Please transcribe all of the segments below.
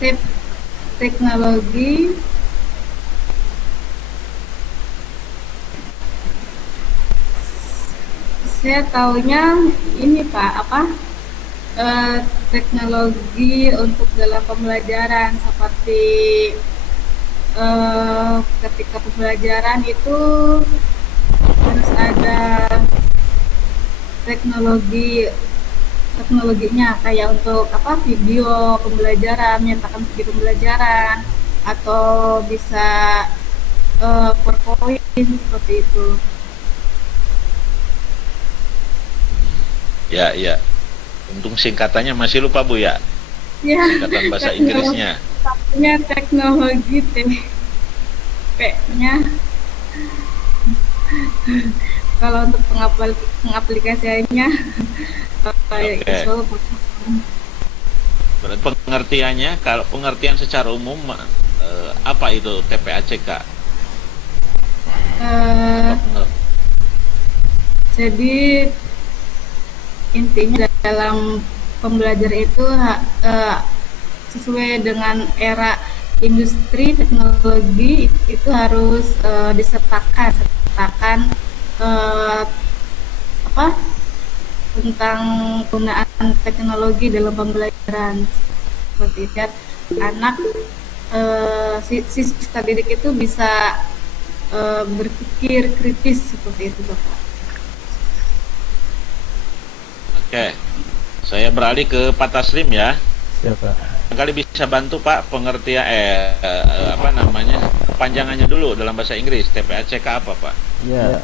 Tek- teknologi saya taunya ini Pak apa eh, teknologi untuk dalam pembelajaran seperti ketika pembelajaran itu harus ada teknologi teknologinya kayak untuk apa video pembelajaran menyatakan video pembelajaran atau bisa PowerPoint seperti itu. Ya, ya. Untung singkatannya masih lupa Bu ya. Ya, Singkatan bahasa teknologi Inggrisnya. satunya teknologi P-nya. Kalau untuk pengaplikasiannya Oke. itu Berarti pengertiannya, kalau pengertian secara umum apa itu TPACK? eh, Apa jadi intinya dalam pembelajaran itu sesuai dengan era industri teknologi itu harus disertakan eh, apa tentang penggunaan teknologi dalam pembelajaran seperti itu anak si peserta didik itu bisa berpikir kritis seperti itu Bapak. Oke. Saya beralih ke Pak Taslim ya. Siapa? Kali bisa bantu Pak pengertian apa namanya? Kepanjangannya dulu dalam bahasa Inggris. TPACK apa Pak? Ya.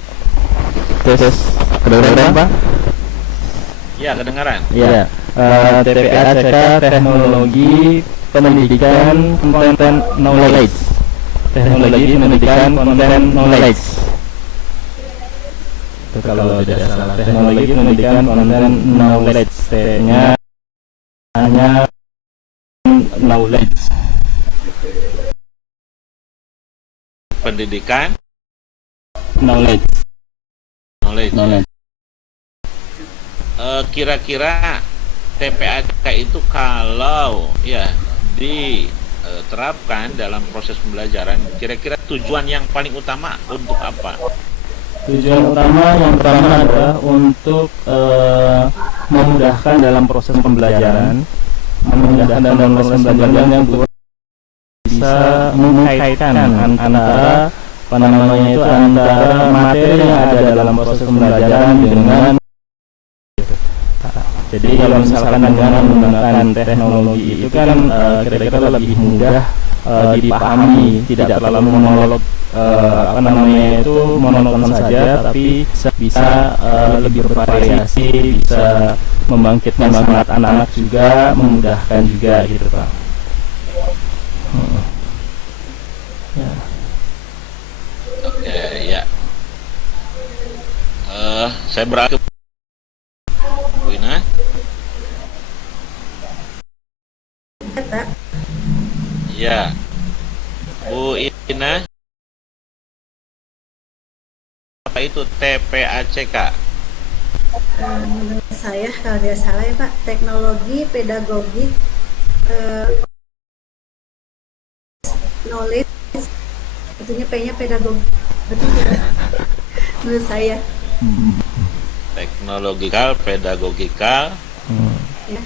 Tes. Kedengeran Pak? Ya, kedengaran. Ya. TPACK Teknologi Pendidikan Konten Knowledge. Teknologi Pendidikan Konten Knowledge. Itu kalau tidak salah. Teknologi Pendidikan Konten Knowledge. T-nya hanya knowledge. Pendidikan, Knowledge. knowledge. Knowledge. Kira-kira TPACK itu kalau ya diterapkan dalam proses pembelajaran, kira-kira tujuan yang paling utama untuk apa? Tujuan utama yang pertama adalah untuk memudahkan dalam proses pembelajaran, yang bisa mengkaitkan antara apa namanya itu antara materi yang ada dalam proses pembelajaran dengan. Jadi kalau misalkan dengan menggunakan teknologi itu kan kira-kira lebih mudah dipahami, tidak terlalu monolog apa namanya itu monoton saja, tapi bisa lebih bervariasi, bisa membangkitkan semangat anak-anak juga, memudahkan juga gitu Pak. Ya. Oke, ya. Saya beralih ke Bu Ina. Ya, Bu Ina, apa itu TPACK? Menurut saya kalau tidak salah ya Pak, teknologi pedagogik knowledge, itunya P-nya pedagogi, betul tidak? Menurut saya Teknologikal, pedagogikal, ya.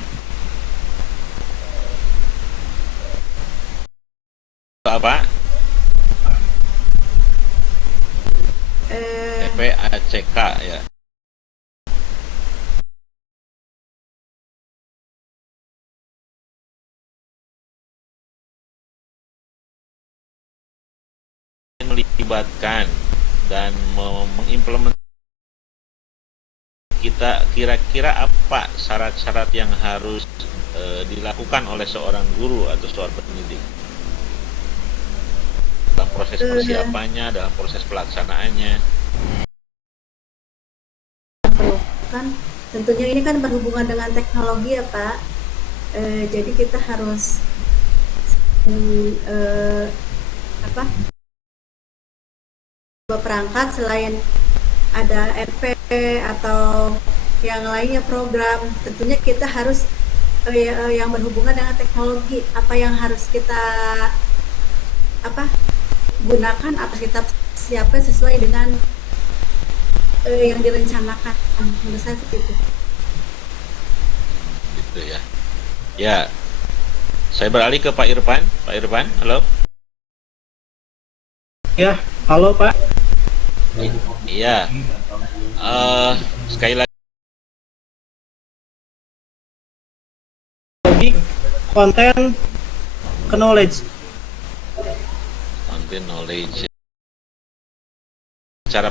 apa? Eh, TPACK ya. Melibatkan dan mengimplementasi, kita kira-kira apa syarat-syarat yang harus dilakukan oleh seorang guru atau seorang pendidik dalam proses persiapannya, dalam proses pelaksanaannya? kan tentunya ini kan berhubungan dengan teknologi ya Pak. Jadi kita harus apa perangkat selain ada RP atau yang lainnya program, tentunya kita harus yang berhubungan dengan teknologi, apa yang harus kita apa gunakan, apa kita siapkan sesuai dengan yang direncanakan. Menurut saya seperti itu. Gitu ya. Ya, saya beralih ke Pak Irfan. Pak Irfan, halo. Ya, halo Pak. Iya. Sekali lagi Konten knowledge. content knowledge. Cara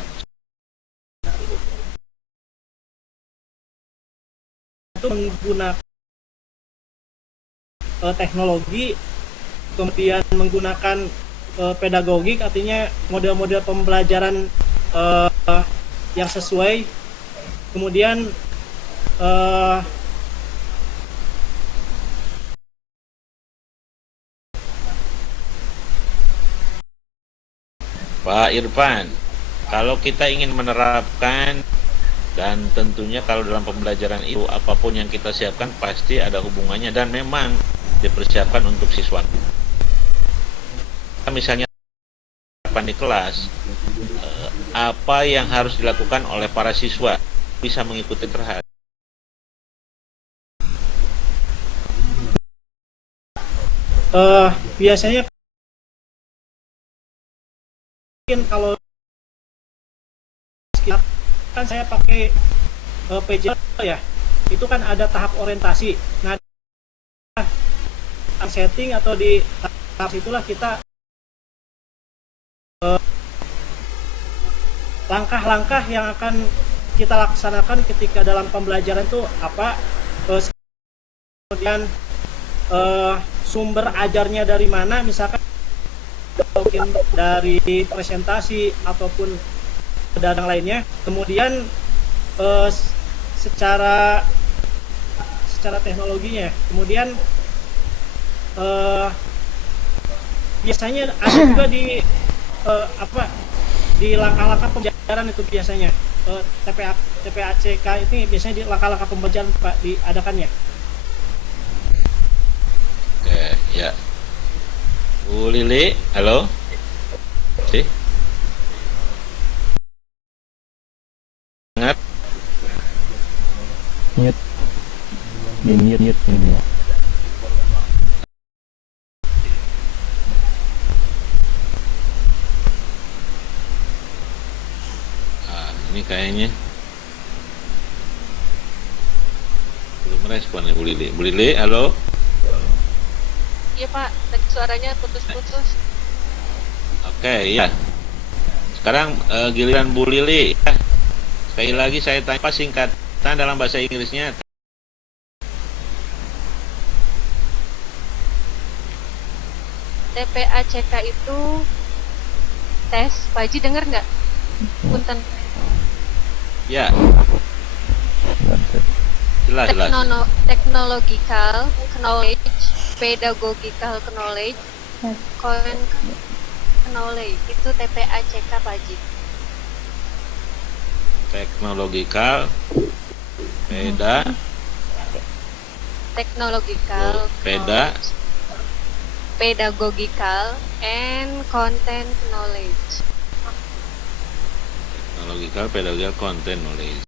Itu menggunakan teknologi, kemudian menggunakan pedagogik, artinya model-model pembelajaran yang sesuai, kemudian Pak Irfan, kalau kita ingin menerapkan dan tentunya kalau dalam pembelajaran itu apapun yang kita siapkan pasti ada hubungannya dan memang dipersiapkan untuk siswa. Misalnya di kelas, apa yang harus dilakukan oleh para siswa bisa mengikuti terhadap biasanya mungkin kalau kan saya pakai PJ ya, itu kan ada tahap orientasi. Nah, setting atau di tahap itulah kita langkah-langkah yang akan kita laksanakan ketika dalam pembelajaran itu apa, kemudian sumber ajarnya dari mana, misalkan mungkin dari presentasi ataupun dan lainnya. Kemudian secara teknologinya, kemudian biasanya ada juga di di langkah-langkah pembelajaran itu biasanya TPACK ini biasanya di langkah-langkah pembelajaran Pak diadakannya. Oke, ya. Bu Lili, halo. Sih. Ingat. Mute. Mute. Ini kayaknya belum merespon ya Bu Lili. Bu Lili, halo. Iya Pak, tadi suaranya putus-putus. Oke, ya. Sekarang giliran Bu Lili. Ya. Sekali lagi saya tanya apa singkatan dalam bahasa Inggrisnya? TPACK itu tes, Pak Haji denger nggak? Punten. Ya. Jelas. Technological knowledge, pedagogical knowledge, current knowledge, itu TPACK Pak Haji. Technological, Technological, pedagogical, and content knowledge. Technological, pedagogical, content knowledge.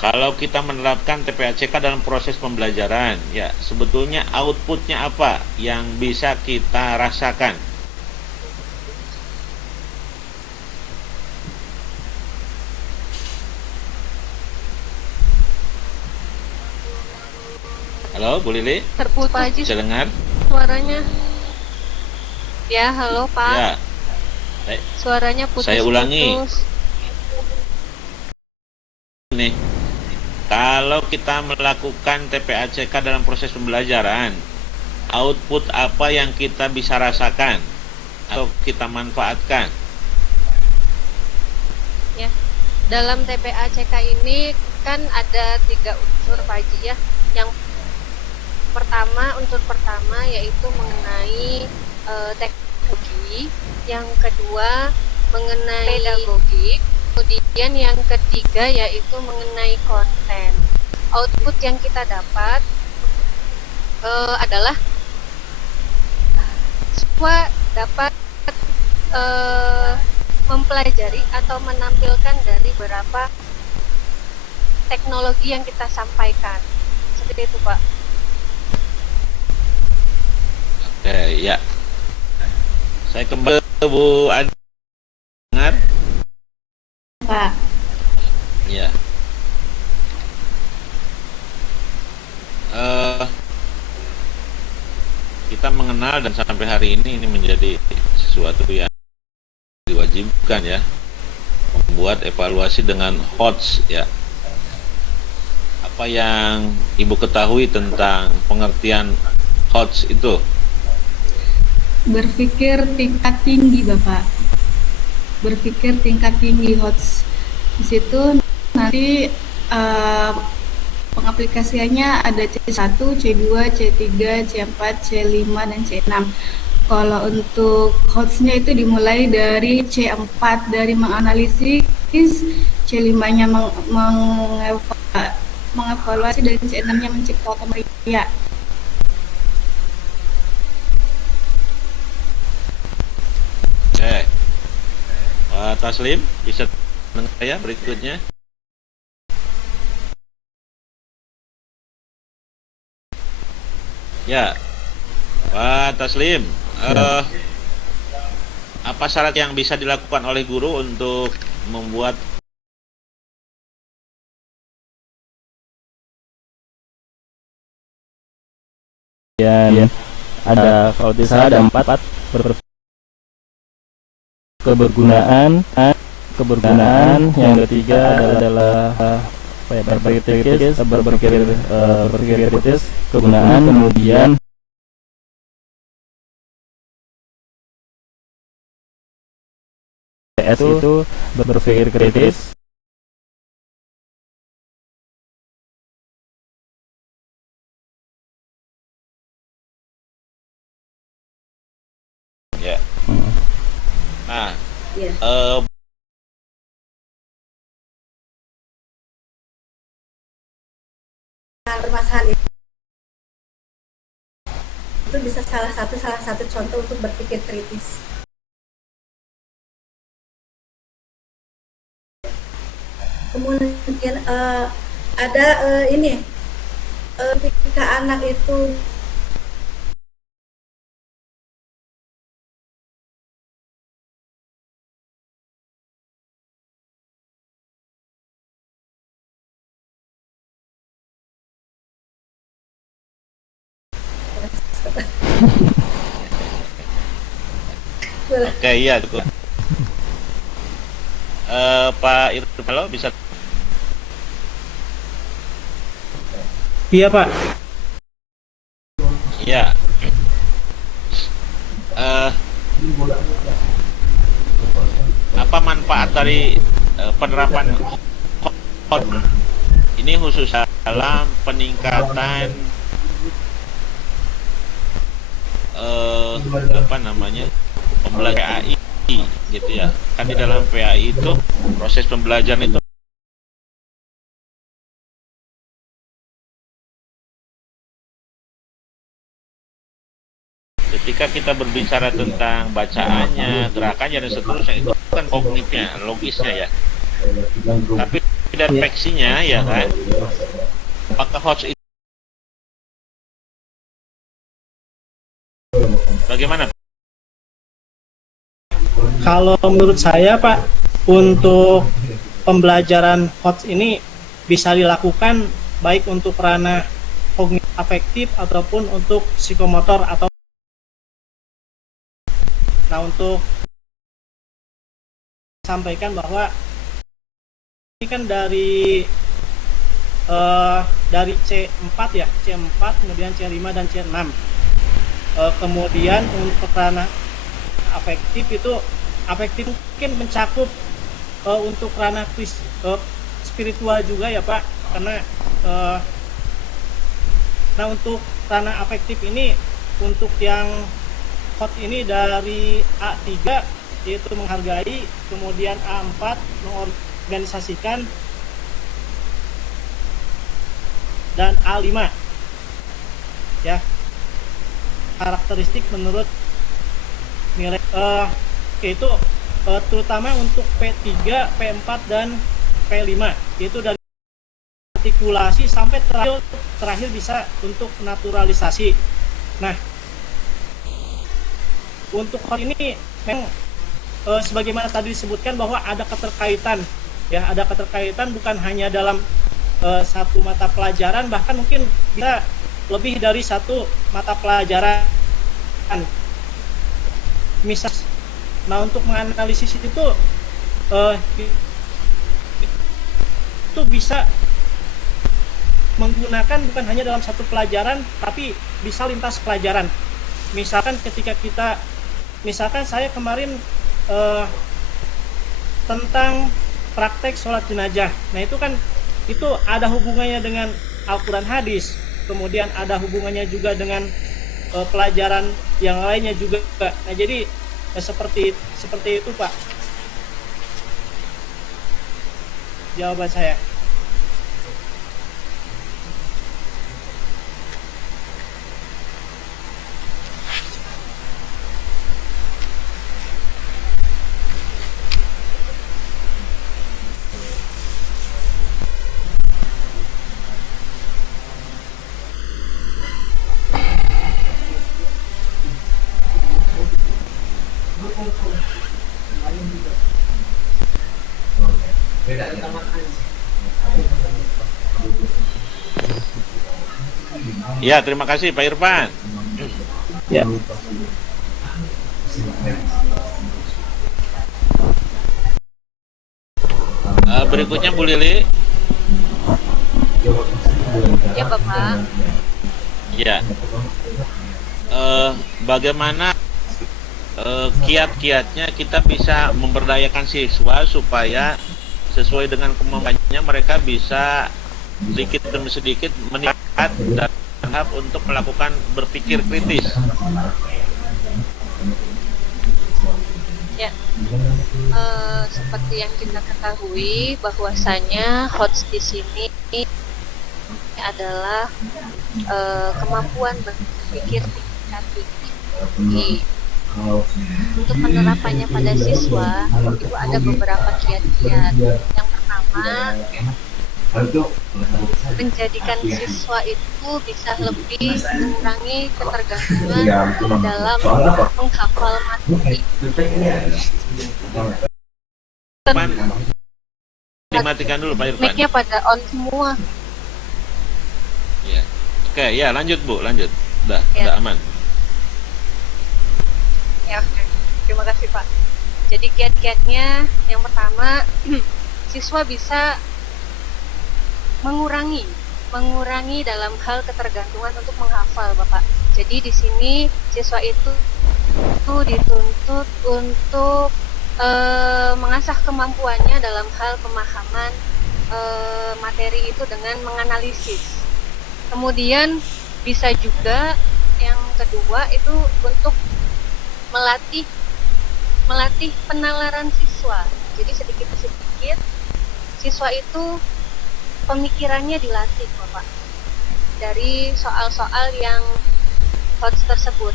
Kalau kita menerapkan TPACK dalam proses pembelajaran, ya sebetulnya outputnya apa yang bisa kita rasakan? Halo, Bu Lili? Terputus Pak Haji Bisa dengar? suaranya. Ya, halo Pak. Ya. Suaranya putus. Saya ulangi. Nih, kalau kita melakukan TPACK dalam proses pembelajaran, output apa yang kita bisa rasakan atau kita manfaatkan? Ya, dalam TPACK ini kan ada 3 unsur Pak Haji ya. Yang pertama, unsur pertama yaitu mengenai teknologi, yang kedua mengenai pedagogik, kemudian yang ketiga yaitu mengenai konten. output yang kita dapat adalah siswa dapat mempelajari atau menampilkan dari beberapa teknologi yang kita sampaikan. Seperti itu, Pak. Oke, ya. Saya kembali ke Bu Adi. Dengar? Pak. Ya. Kita mengenal dan sampai hari ini menjadi sesuatu yang diwajibkan ya, membuat evaluasi dengan HOTS ya. Apa yang Ibu ketahui tentang pengertian HOTS itu? Berpikir tingkat tinggi, Bapak. Berpikir tingkat tinggi HOTS. Di situ nanti pengaplikasiannya ada C1, C2, C3, C4, C5, dan C6. Kalau untuk HOTS-nya itu dimulai dari C4 dari menganalisis, C5-nya mengevaluasi, dan C6-nya menciptakan karya. Oke. Pak Taslim, bisa dengar saya berikutnya? Ya, Pak Taslim, apa syarat yang bisa dilakukan oleh guru untuk membuat Kemudian ada, kalau tidak salah ada 4 kebergunaan. Yang ketiga adalah berpikir kritis, kegunaan. Kemudian PS itu berpikir kritis. ya? Nah, Iya. Permasalahan itu bisa salah satu contoh untuk berpikir kritis. Kemudian ada ini ketika anak itu oke, iya cukup. Pak Irfan bisa? Iya, Pak. Ya. Apa manfaat dari penerapan HOT ini khusus dalam peningkatan pembelajaran PAI gitu ya? Kan di dalam PAI itu proses pembelajaran itu ketika kita berbicara tentang bacaannya, gerakannya, dan seterusnya, itu kan kognitifnya, logisnya ya. Tapi dan peksinya ya kan, apakah HOTS itu bagaimana? Kalau menurut saya, Pak, untuk pembelajaran HOTS ini bisa dilakukan baik untuk ranah kognitif afektif ataupun untuk psikomotor atau untuk sampaikan bahwa ini kan dari C4 ya, C4 kemudian C5 dan C6. Kemudian untuk ranah afektif itu mungkin mencakup untuk ranah spiritual juga ya, Pak, karena nah untuk ranah afektif ini untuk yang HOT ini dari A3 yaitu menghargai, kemudian A4 mengorganisasikan, dan A5. Ya. Karakteristik menurut nilai yaitu terutama untuk P3, P4 dan P5, yaitu dari artikulasi sampai terakhir bisa untuk naturalisasi. Nah, untuk hal ini memang sebagaimana tadi disebutkan bahwa ada keterkaitan, ya, ada keterkaitan bukan hanya dalam satu mata pelajaran, bahkan mungkin bisa lebih dari satu mata pelajaran. Misal, nah untuk menganalisis itu bisa menggunakan bukan hanya dalam satu pelajaran, tapi bisa lintas pelajaran. Misalkan misalkan saya kemarin tentang praktek sholat jenazah. Nah itu ada hubungannya dengan Al-Quran hadis, kemudian ada hubungannya juga dengan pelajaran yang lainnya juga. Nah jadi seperti itu Pak jawaban saya. Ya, terima kasih Pak Irfan. Ya. Berikutnya Bu Lili. Ya Bapak. Ya. Bagaimana kiat-kiatnya kita bisa memberdayakan siswa supaya sesuai dengan kemampuannya mereka bisa sedikit demi sedikit meningkat dan tahap untuk melakukan berpikir kritis. Ya, seperti yang kita ketahui bahwasanya HOTS di sini adalah kemampuan berpikir tingkat tinggi. Untuk penerapannya pada siswa itu ada beberapa kiat-kiat. Yang pertama, menjadikan siswa itu bisa lebih mengurangi ketergantungan dalam menghafal materi. Irfan, dimatikan dulu Pak Irfan. Mic-nya pada on semua. Ya. Oke, ya lanjut Bu, lanjut. Udah Ya. aman. Ya, oke. Terima kasih Pak. Jadi kiat-kiatnya yang pertama, siswa bisa mengurangi dalam hal ketergantungan untuk menghafal, Bapak. Jadi di sini siswa itu dituntut untuk mengasah kemampuannya dalam hal pemahaman materi itu dengan menganalisis. Kemudian bisa juga yang kedua itu untuk melatih penalaran siswa. Jadi sedikit-sedikit siswa itu pemikirannya dilatih, Bapak, dari soal-soal yang HOTS tersebut.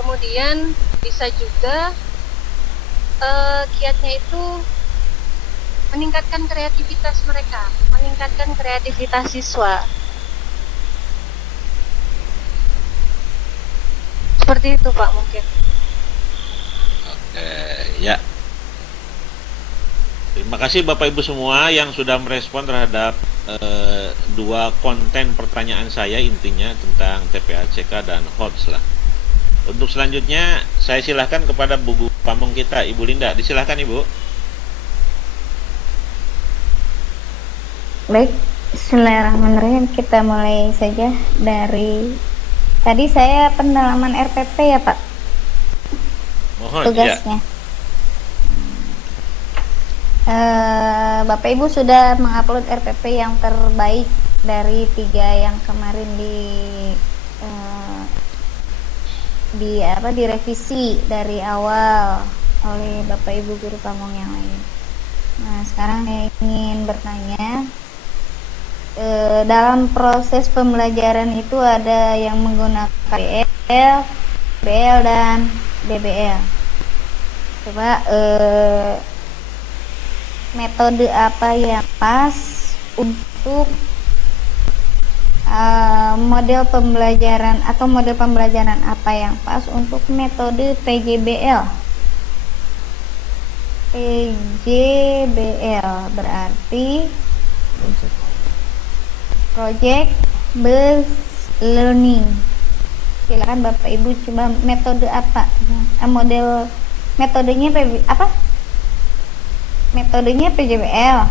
Kemudian bisa juga kiatnya itu meningkatkan kreativitas mereka, meningkatkan kreativitas siswa. Seperti itu Pak mungkin. Oke, ya. Terima kasih Bapak Ibu semua yang sudah merespon terhadap dua konten pertanyaan saya, intinya tentang TPACK dan HOTS lah. Untuk selanjutnya saya silahkan kepada Bu Guru Pamong kita, Ibu Linda. Disilahkan Ibu. Baik, bismillahirrahmanirrahim. Kita mulai saja dari tadi saya pendalaman RPP ya Pak, Mohon tugasnya. ya. Bapak Ibu sudah mengupload RPP yang terbaik dari 3 yang kemarin direvisi dari awal oleh Bapak Ibu Guru Pamong yang lain. Nah, sekarang saya ingin bertanya, dalam proses pembelajaran itu ada yang menggunakan BL, BL dan DBL. Coba metode apa yang pas untuk model pembelajaran atau model pembelajaran apa yang pas untuk metode PJBL. PJBL berarti Project Based Learning. Silakan Bapak Ibu coba metode apa? Model metodenya apa? Metodenya PJBL.